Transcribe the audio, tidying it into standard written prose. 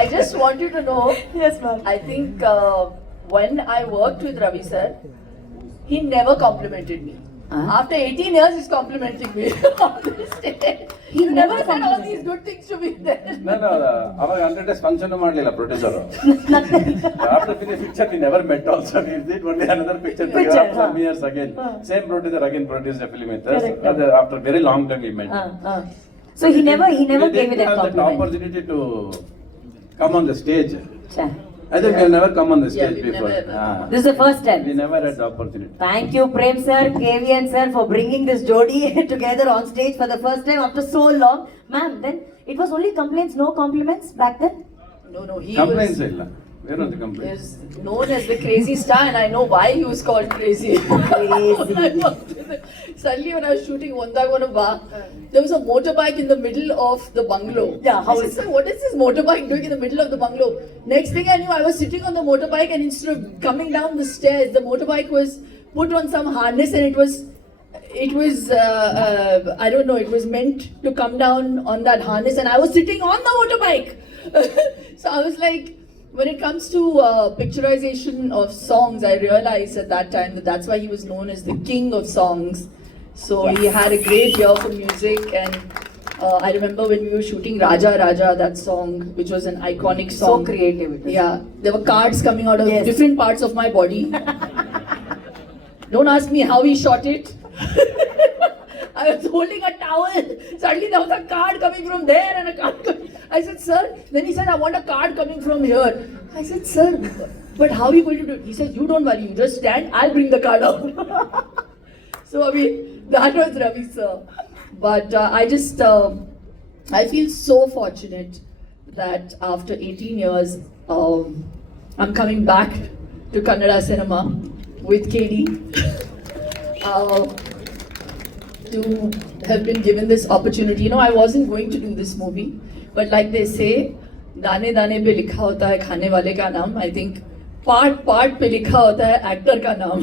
I just want you to know, Yes, ma'am. I think when I worked with Ravi sir, he never complimented me. After 18 years, he's complimenting me on the stage. He never said all these good things to me then. No, ಅವಾಗ 100 days function ಮಾಡಲಿಲ್ಲ producer. After finish picture we never met also. We did only another picture together after some years again. Same producer again produced a film with us. After very long time we met. So he never We gave didn't you that have that compliment. opportunity to come on the stage. Cha. I think we have never come on the Yeah, stage we've before. never. This is the first time. We never had the opportunity. Thank you, Prem sir, KVN sir, for bringing this jodi together on stage for the first time after so long. Ma'am, then it was only complaints, no compliments back then? No, he Complaints was, ಇಲ್ಲ. Where are the complaints? is known as the crazy star, and I know why he was called crazy. Suddenly, when I was shooting Ondagona, there was a motorbike in the middle of the bungalow. Yeah, how I said, "Sir, what is this motorbike doing in the middle of the bungalow?" Next thing I knew, I was sitting on the motorbike, and instead of coming down the stairs, the motorbike was put on some harness, and it was I don't know, it was meant to come down on that harness, and I was sitting on the motorbike. So I was like, when it comes to picturization of songs, I realized at that time that that's why he was known as the king of songs. So he had a great ear for music, and I remember when we were shooting Raja Raja, that song, which was an iconic So song. creative it was. Yeah, there were cards coming out of Yes. different parts of my body. Don't ask me how he shot it. I was holding a towel. Suddenly there was a card coming from there and a card coming. I said, "Sir," then he said, "I want a card coming from here." I said, "Sir, but how are you going to do it?" He said, "You don't worry, you just stand, I'll bring the card out." So, I mean, that was Ravi sir. But I feel so fortunate that after 18 years, I'm coming back to Kannada cinema with KD. To have been given this opportunity. You know, I wasn't going to do this movie, but like they say, दाने दाने पे लिखा होता है खाने वाले का नाम. I think part पे लिखा होता है actor का नाम.